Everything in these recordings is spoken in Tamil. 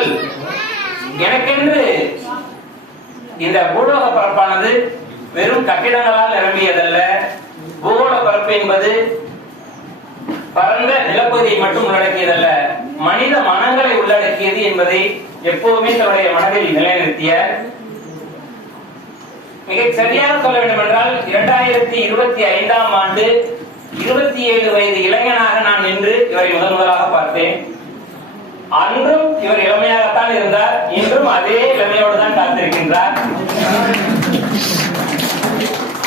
அவர்கள் எனக்கென்று இந்த பூலோக பரப்பானது வெறும் கட்டிடங்களால் நிரம்பியதல்ல, பூகோள பரப்பு என்பது பரந்த நிலப்பகுதியை மட்டும் உள்ளடக்கியதல்ல, மனித மனங்களை உள்ளடக்கியது என்பதை எப்போதுமே தன்னுடைய மனதில் நிலைநிறுத்திய, மிக சரியாக சொல்ல வேண்டும் என்றால் 2025ஆம் ஆண்டு 27 வயது இளைஞனாக நான் நின்று இவரை முதலாக பார்த்தேன். அன்றும் இவர் இளமையாகத்தான் இருந்தார், இன்றும் அதே இளமையோடு தான் காத்திருக்கின்றார்.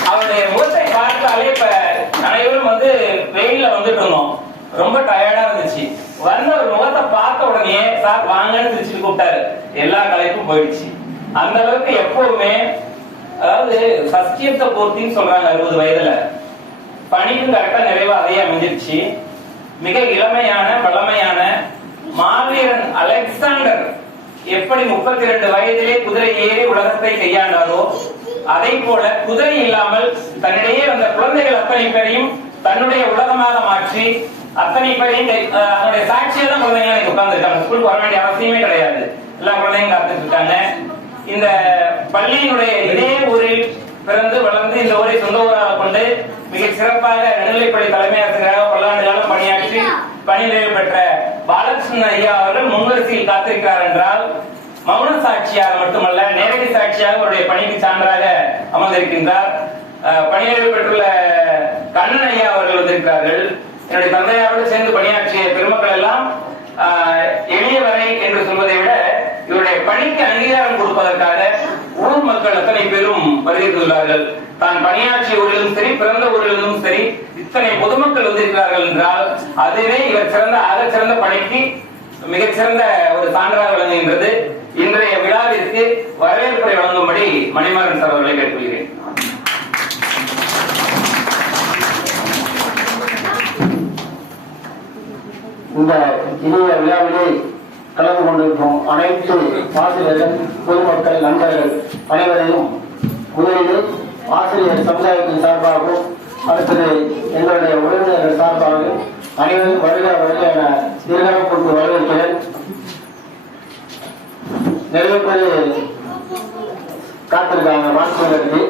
அவருடைய முகத்தை பார்த்தாலே இப்ப அனைவரும் வெயில்ல வந்துட்டு இருந்தோம், ரொம்ப டயர்டா இருந்துச்சு. வந்த ஒரு முகத்தை பார்த்த உடனே சார் வாங்கன்னு திருச்சி கூப்பிட்டாரு, எல்லா கலைப்பும் போயிடுச்சு. அந்த அளவுக்கு எப்பவுமே, அதாவது சத்தியத்தை பூர்த்தின்னு சொல்றாங்க 60 வயதுல, பணிக்கும் கரெக்டா நிறைவா அதையே அமைஞ்சிருச்சு. மிக இளமையான பழமையான மாவீரன் அலெக்சாண்டர் எப்படி 32 வயதிலே குதிரை ஏறி உலகத்தை கையாண்டாரோ, அதை போல குதிரை இல்லாமல் தன்னிடையே வந்த குழந்தைகள் அத்தனை பேரையும் தன்னுடைய உலகமாக மாற்றி அத்தனை பேரையும் அதனுடைய சாட்சியா தான் குழந்தைங்க உட்கார்ந்து இருக்காங்க. ஸ்கூலுக்கு வர வேண்டிய அவசியமே கிடையாது, எல்லா குழந்தைங்க காத்துட்டு இருக்காங்க. இந்த பள்ளியினுடைய இதே ஊரில் பிறந்து வளர்ந்து இந்த ஊரை சொந்த ஊராக கொண்டு மிக சிறப்பாக நடுநிலைப்பள்ளி தலைமை ஆசிரியராக பல்லாண்டு காலம் பணியாற்றி பணி நிறைவு பெற்ற பாலகிருஷ்ணன் ஐயா அவர்கள் முன்வரிசையில் காத்திருக்கிறார் என்றால், மௌன சாட்சியாக மட்டுமல்ல, நேரடி சாட்சியாக அவருடைய பணிக்கு சான்றாக அமர்ந்திருக்கின்றார். பணி நிறைவு பெற்றுள்ள கண்ணன் ஐயா அவர்கள் வந்திருக்கிறார்கள். என்னுடைய தந்தையாரோடு சேர்ந்து பணியாற்றிய பெருமக்கள் எல்லாம் எளியவரை என்று சொல்வதை விட இவருடைய பணிக்கு அங்கீகாரம் கொடுப்பதற்காக ஊர் மக்கள் அத்தனை பேரும் வருகிறார்கள். தான் பணியாற்றிய ஊரிலும் சரி, பிறந்த ஊரிலும் சரி, இத்தனை பொதுமக்கள் வந்திருக்கிறார்கள் என்றால் அதுவே இவர் சிறந்த சிறந்த பணிக்கு மிகச்சிறந்த ஒரு சான்றாக விளங்குகின்றது. இன்றைய விழாவிற்கு வரவேற்புரை வழங்கும்படி மணிமாறன் சார் அவர்களை கேட்டுக்கொள்கிறேன். இந்த இனிய விழாவிலே கலந்து கொண்டிருக்கும் அனைத்து ஆசிரியர்கள், பொதுமக்கள், நண்பர்கள் அனைவரையும் முதலில் ஆசிரியர் சமுதாயத்தின் சார்பாகவும் அடுத்தது எங்களுடைய உறவினர்கள் சார்பாகவும் அனைவரும் வருக வருக என திருகரம் கொண்டு வரவேற்கிறேன். நிறைய பேர் காத்திருக்காங்க வாட்ஸ்அப்பிற்கு.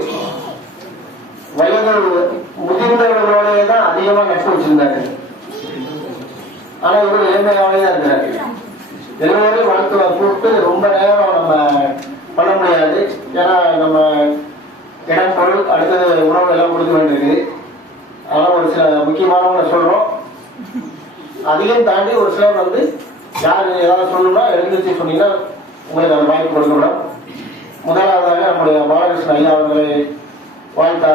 வயது முதிர்ந்தவர்களோடய தான் அதிகமாக நட்பு வச்சிருந்தாரு, ஆனா இவரு இளமையாவே தான் இருக்கிறாரு. எல்லோரையும் மருத்துவ கூப்பிட்டு ரொம்ப நேரம் நம்ம பண்ண முடியாது, ஏன்னா நம்ம இடம் பொருள் அடுத்தது உணவு எல்லாம் கொடுக்க வேண்டியிருக்கு. அதெல்லாம் ஒரு சில முக்கியமானவங்களை சொல்றோம். அதையும் தாண்டி ஒரு சிலர் யாரு ஏதாவது சொல்லணும்னா எழுந்திருச்சு சொன்னீங்கன்னா உங்களுக்கு அந்த வாய்ப்பு கொடுக்கப்படும். முதலாவதாக நம்முடைய பாலகிருஷ்ணன் ஐயா அவர்களை வாழ்த்த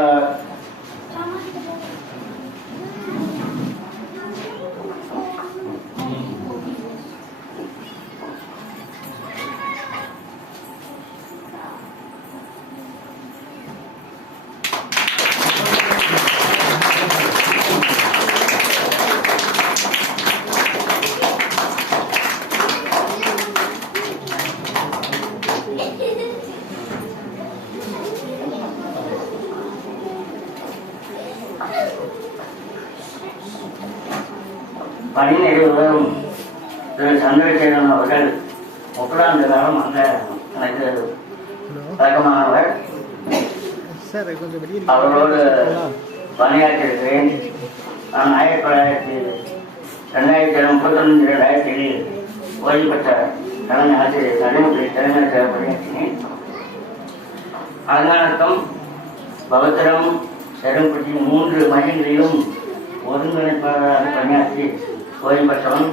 பணி நிறைவுகளும் திரு சந்திரசேகரன் அவர்கள் 30 ஆண்டு காலம் அந்த எனக்கு பழக்கமானவர். அவரோடு பணியாற்றியிருக்கிறேன். நான் 2035 ஓய்வு பெற்ற தலைமை ஆசிரியர் நடைமுறை தலைமை பணியாற்றினேன். அதனால்தான் பவத்திரம் செரும்பட்டி 3 மையங்களிலும் ஒருங்கிணைப்பாளராக பணியாற்றி ஓய்வு பெற்றவன்.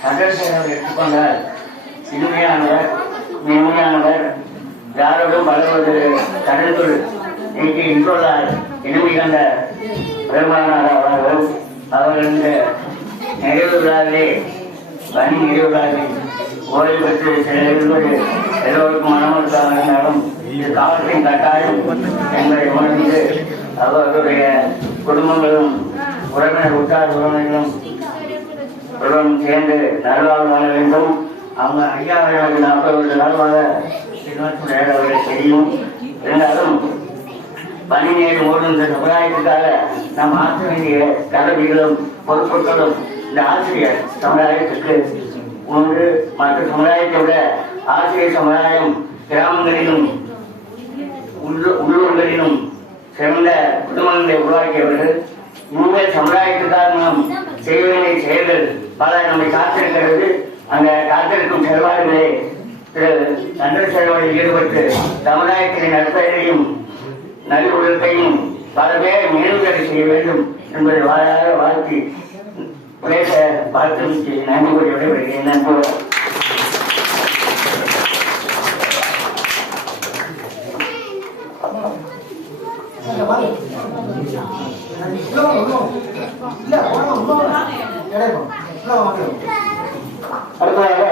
சந்திரசேகரன் எடுத்துக்கொண்டால் இனிமையானவர், மென்மையானவர், யாரோடும் பழகுவது கடன்கள் நீக்கி இன்றுள்ளார் இனிமை கண்ட பெருமானார் அவர்களும் அவர்கள் இந்த நிறைவு விழாவிலே பணி நிறைவு விழாவில் ஓய்வு பெற்று செல்வது எல்லோருக்கும் மனமளிப்பாக இருந்தாலும் இது காலத்தின் கட்டாயம் என்பதை உணர்ந்து அவர்களுடைய குடும்பங்களும் உறவினர் உற்றார் உறவினர்களும் சேர்ந்து நல்வாழ்வு வாழ வேண்டும். அவங்க ஐயா 40 நாள்வாக அவர்களை தெரியும். இருந்தாலும் பணி நேரம் ஓடும் சமுதாயத்துக்காக நாம் ஆற்ற வேண்டிய கடமைகளும் பொறுப்புகளும் இந்த ஆசிரியர் சமுதாயத்துக்கு ஒன்று மற்ற சமுதாயத்தை விட ஆசிரியர் சமுதாயம் கிராமங்களிலும் உள்ளூர்களிலும் சிறந்த குடும்பங்களை உருவாக்கியவர்கள். இந்த சமுதாயத்துக்காக நாம் செய்ய வேண்டிய செயல்கள் பல நம்மை காத்திருக்கிறது. அந்த காத்திருக்கும் செயல்பாடுகளை நன்றி செயல்பாடில் ஈடுபட்டு சமுதாயத்தின் நற்பெயரையும் நல்லொழுக்கையும் பல பேரை மேலுதவி செய்ய வேண்டும் என்பதை வாழாக வாழ்த்தி பேச பார்த்து நன்றி கூறி விடைபெறுகிறேன். நன்றி. அடுத்ததாக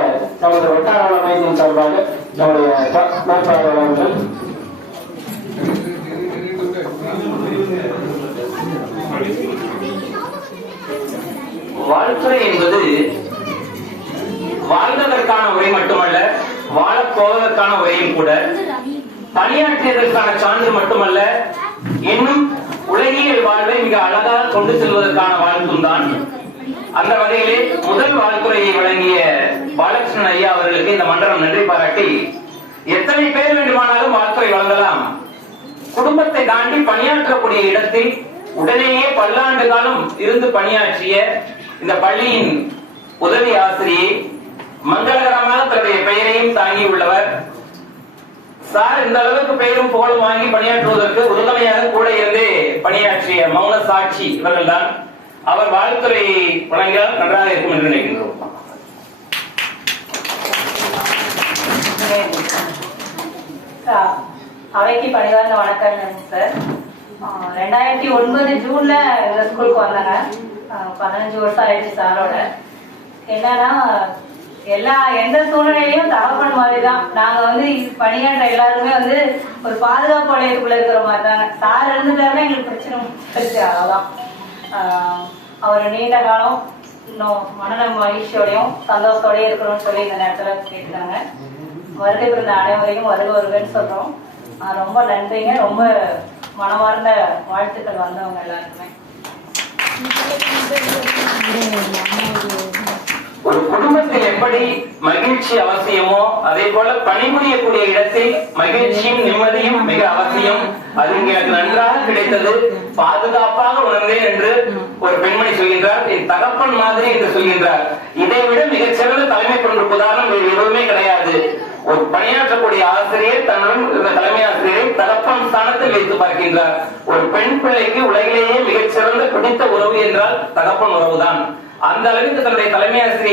நமது வட்டார மையத்தின் சார்பாக நம்முடைய மேற்பார்வையாளர்கள் வாழ்த்துறை என்பது வாழ்ந்ததற்கான உரை மட்டுமல்ல, வாழப் போவதற்கான உரையும் கூட. பணியாற்றியதற்கான சான்று மட்டுமல்ல, இன்னும் உலகியல் வாழ்வை மிக அழகாக கொண்டு செல்வதற்கான வாழ்த்தும் தான். அந்த வகையிலே முதல் வாழ்த்துறையை வழங்கிய பாலகிருஷ்ணன் ஐயா அவர்களுக்கு இந்த மண்டலம் நன்றி பாராட்டி, எத்தனை பேர் வேண்டுமானாலும் வாழ்த்துறை வழங்கலாம், குடும்பத்தை தாண்டி பணியாற்றக்கூடிய இடத்தில் உடனேயே பல்லாண்டு காலம் இருந்து பணியாற்றிய இந்த பள்ளியின் உதவி ஆசிரியை, மங்களகரமாக தன்னுடைய பெயரையும் தாங்கி உள்ளவர் சார். இந்த அளவுக்கு பெயரும் புகழும் வாங்கி பணியாற்றுவதற்கு உறுதுணையாக கூட இருந்து பணியாற்றிய மௌன சாட்சி இவர்கள் தான். அவர் வாழ்த்துறை வழங்கினால் நன்றாக இருக்கும் என்று நினைக்கின்றோம். அவைக்கு பணிவார்ந்த வணக்கம் சார். 2009 ஜூன்ல இந்த ஸ்கூலுக்கு வந்தாங்க. 15 வருஷம் ஆயிடுச்சு சாரோட. என்னன்னா எந்த சூழ்நிலையும் தகப்பன் மாதிரிதான். நாங்க வந்து பணியாற்ற எல்லாருமே வந்து ஒரு பாதுகாப்பு வளையத்துக்குள்ள இருக்கிற மாதிரி தாங்க. சார் இருந்துட்டாருன்னா எங்களுக்கு பிரச்சனை இருந்துச்சு. அவ்வளவுதான். அவர் நீண்ட காலம் இன்னும் மனநல மகிழ்ச்சியோடையும் சந்தோஷத்தோடய இருக்கணும்னு சொல்லி இந்த நேரத்துல கேட்டுக்காங்க. வருகை பிறந்த அனைவரையும் வருகன்னு சொல்றோம். ரொம்ப நன்றிங்க. ரொம்ப மனமார்ந்த வாழ்த்துக்கள் வந்தவங்க எல்லாருக்குமே. ஒரு குடும்பத்தில் எப்படி மகிழ்ச்சி அவசியமோ அதே போல பணிபுரியக்கூடிய இடத்தில் மகிழ்ச்சியும் நிம்மதியும் மிக அவசியம். அது எனக்கு நன்றாக கிடைத்தது, பாதுகாப்பாக உணர்ந்தேன் என்று ஒரு பெண்மணி சொல்கின்றார். என் தகப்பன் மாதிரி என்று சொல்கின்றார். இதை விட மிகச்சிறந்த தலைமை கொண்ட உதாரணம் வேறு எதுவுமே கிடையாது. ஒரு பணியாற்றக்கூடிய ஆசிரியர் தன்னுடன் தலைமை ஆசிரியரை தகப்பன் ஸ்தானத்தில் வைத்து பார்க்கின்றார். ஒரு பெண் பிள்ளைக்கு உலகிலேயே மிகச்சிறந்த பிடித்த உறவு என்றால் தகப்பன் உறவுதான். அந்த அளவுக்கு தன்னுடைய தலைமை ஆசிரியர்